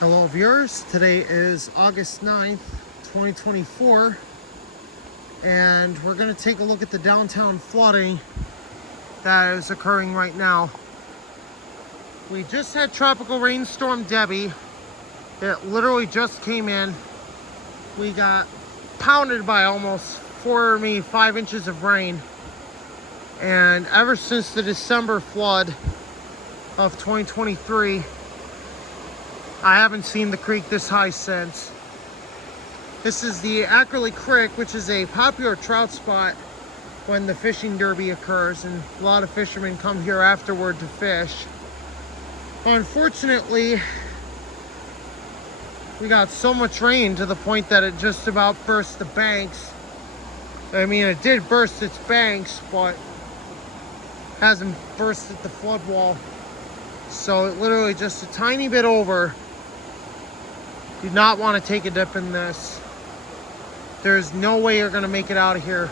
Hello viewers, today is August 9th, 2024, and we're going to take a look at the downtown flooding that is occurring right now. We just had Tropical Storm Debby. It literally just came in. We got pounded by almost 4 or maybe 5 inches of rain, and ever since the December flood of 2023, I haven't seen the creek this high since. This is the Ackerly Creek, which is a popular trout spot when the fishing derby occurs, and a lot of fishermen come here afterward to fish. Unfortunately, we got so much rain to the point that it just about burst the banks. I mean, it did burst its banks, but hasn't bursted the flood wall. So it literally just a tiny bit over. Do not want to take a dip in this. There's no way you're going to make it out of here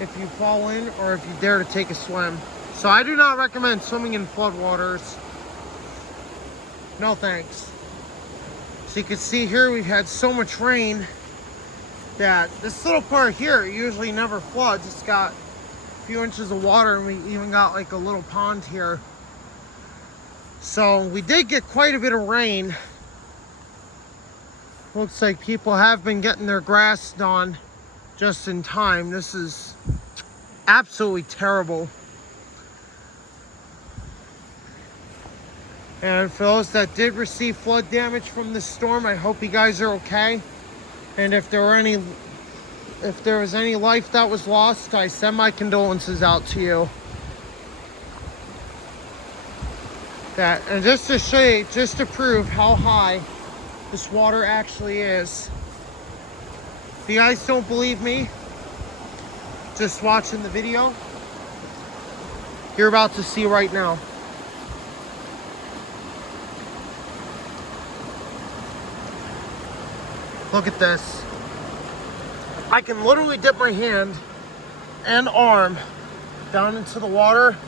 if you fall in or if you dare to take a swim. So I do not recommend swimming in floodwaters. No thanks. So you can see here we've had so much rain that this little part here usually never floods. It's got a few inches of water, and we even got like a little pond here. So we did get quite a bit of rain. Looks like people have been getting their grass done just in time. This is absolutely terrible. And for those that did receive flood damage from this storm, I hope you guys are okay. And if there was any life that was lost, I send my condolences out to you. And just to show you, just to prove how high this water actually is. If you guys don't believe me, just watching the video, you're about to see right now. Look at this. I can literally dip my hand and arm down into the water,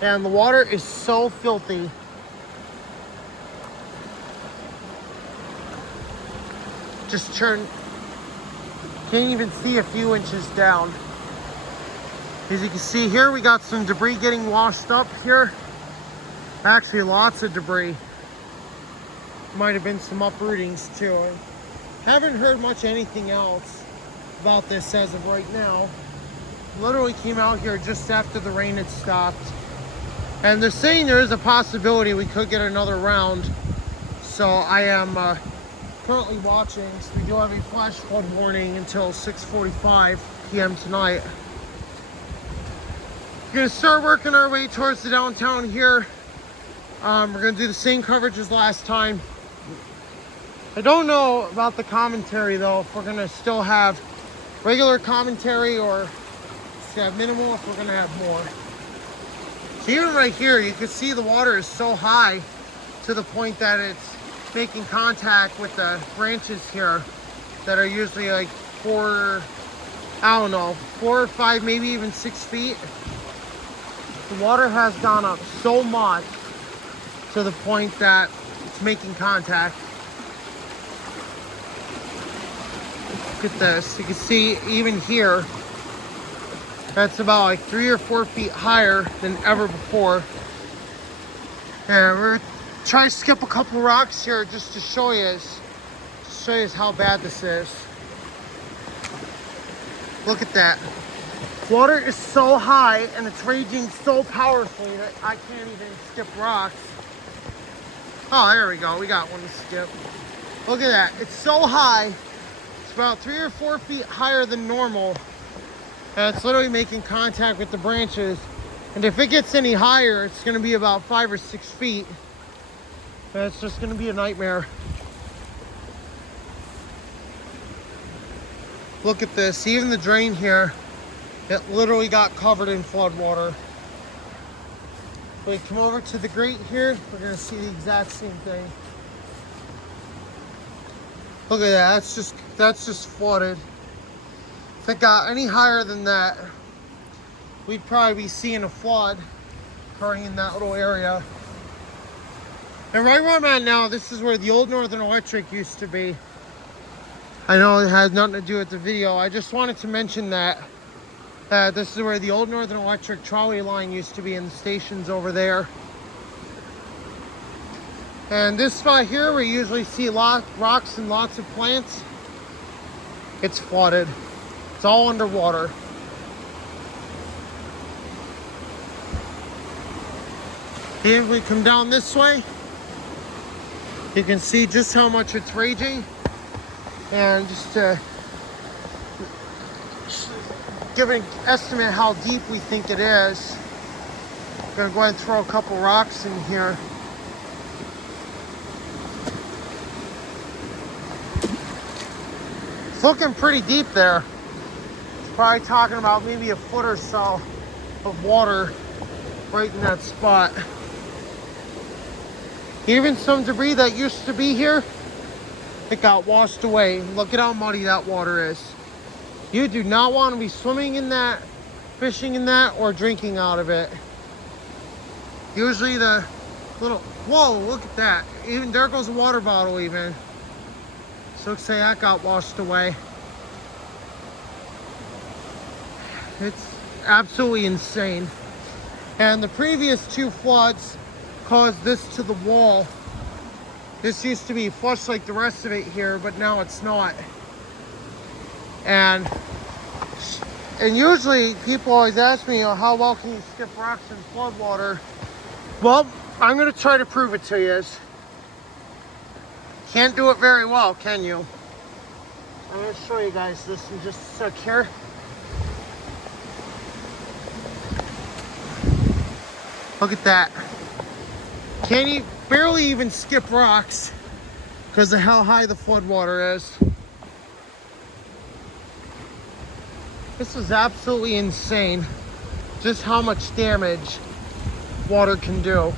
and the water is so filthy. Just can't even see a few inches down. As you can see here, we got some debris getting washed up here. Actually, lots of debris. Might have been some uprootings too. I haven't heard much anything else about this as of right now. Literally came out here just after the rain had stopped. And they're saying there is a possibility we could get another round. So I am currently watching. So we do have a flash flood warning until 6:45 p.m. tonight. We're going to start working our way towards the downtown here. We're going to do the same coverage as last time. I don't know about the commentary though, if we're going to still have regular commentary or just have minimal, if we're going to have more. So even right here, you can see the water is so high to the point that it's making contact with the branches here that are usually like 4 or 5, maybe even 6 feet. The water has gone up so much to the point that it's making contact. Look at this. You can see even here, that's about like 3 or 4 feet higher than ever before. And we're trying to skip a couple rocks here just to show you how bad this is. Look at that. Water is so high and it's raging so powerfully that I can't even skip rocks. Oh, there we go. We got one to skip. Look at that. It's so high. It's about 3 or 4 feet higher than normal. And it's literally making contact with the branches. And if it gets any higher, it's going to be about 5 or 6 feet. And it's just going to be a nightmare. Look at this. Even the drain here, it literally got covered in flood water. We come over to the grate here, we're going to see the exact same thing. Look at that. That's just flooded. If it got any higher than that, we'd probably be seeing a flood occurring in that little area. And right where I'm at now, this is where the old Northern Electric used to be. I know it has nothing to do with the video. I just wanted to mention that this is where the old Northern Electric trolley line used to be, and the station's over there. And this spot here, we usually see rocks and lots of plants. It's flooded. It's all underwater. Here we come down this way. You can see just how much it's raging. And just to give an estimate how deep we think it is, I'm gonna go ahead and throw a couple rocks in here. It's looking pretty deep there. It's probably talking about maybe a foot or so of water right in that spot. Even some debris that used to be here, it got washed away. Look at how muddy that water is. You do not want to be swimming in that, fishing in that, or drinking out of it. Usually the little, whoa, look at that. Even there goes a water bottle even. So looks like that got washed away. It's absolutely insane. And the previous two floods caused this to the wall. This used to be flush like the rest of it here, but now it's not. And usually people always ask me, how well can you skip rocks in flood water? Well, I'm gonna try to prove it to you. Can't do it very well, can you? I'm gonna show you guys this in just a sec here. Look at that. Can't you barely even skip rocks because of how high the flood water is. This is absolutely insane, just how much damage water can do.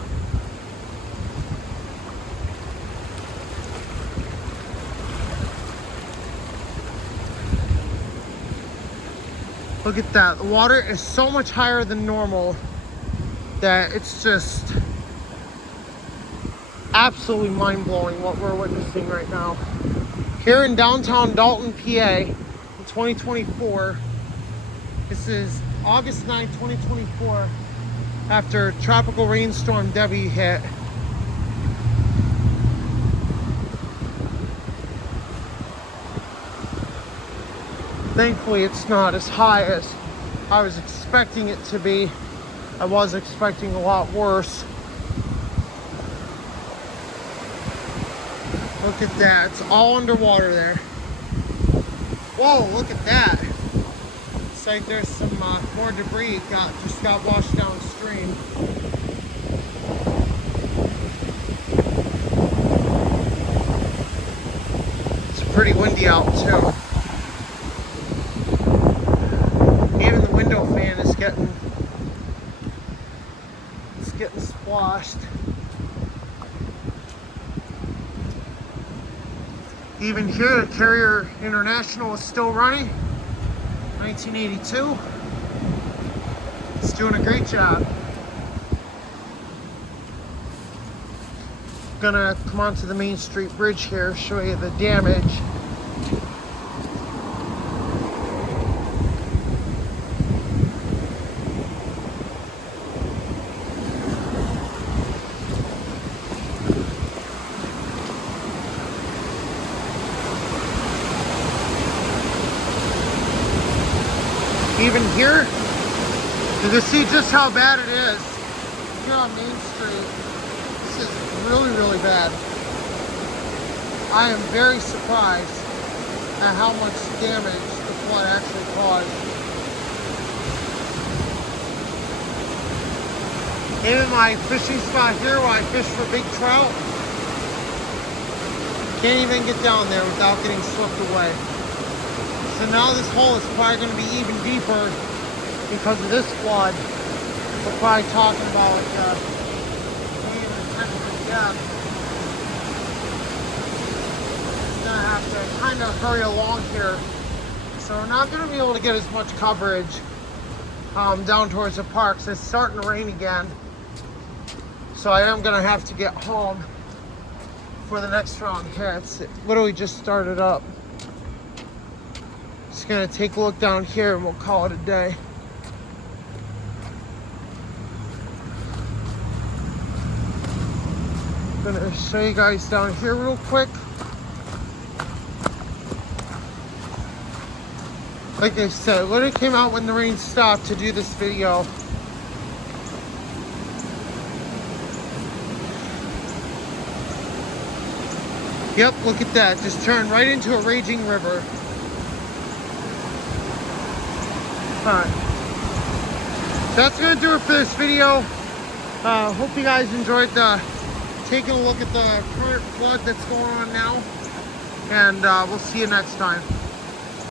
Look at that. The water is so much higher than normal that it's just absolutely mind-blowing what we're witnessing right now. Here in downtown Dalton, PA, in 2024, this is August 9, 2024, after Tropical Storm Debby hit. Thankfully, it's not as high as I was expecting it to be. I was expecting a lot worse. Look at that, it's all underwater there. Whoa, look at that. It's like there's some more debris just got washed downstream. It's pretty windy out too. Even the window fan is getting splashed. Even here, the Carrier International is still running. 1982. It's doing a great job. Gonna come onto the Main Street Bridge here, show you the damage. Even here, you can see just how bad it is. Here on Main Street, this is really, really bad. I am very surprised at how much damage the flood actually caused. Even my fishing spot here where I fish for big trout, can't even get down there without getting swept away. So now this hole is probably going to be even deeper because of this flood. We're probably talking about maybe even 10 feet depth. I'm going to have to kind of hurry along here. So we're not going to be able to get as much coverage down towards the parks. It's starting to rain again. So I am going to have to get home. before the next round hits. It literally just started up. Just gonna take a look down here and we'll call it a day. I'm gonna show you guys down here real quick. Like I said, literally came out when the rain stopped to do this video. Yep, look at that. Just turned right into a raging river. Alright. That's going to do it for this video. Hope you guys enjoyed taking a look at the current flood that's going on now. And we'll see you next time.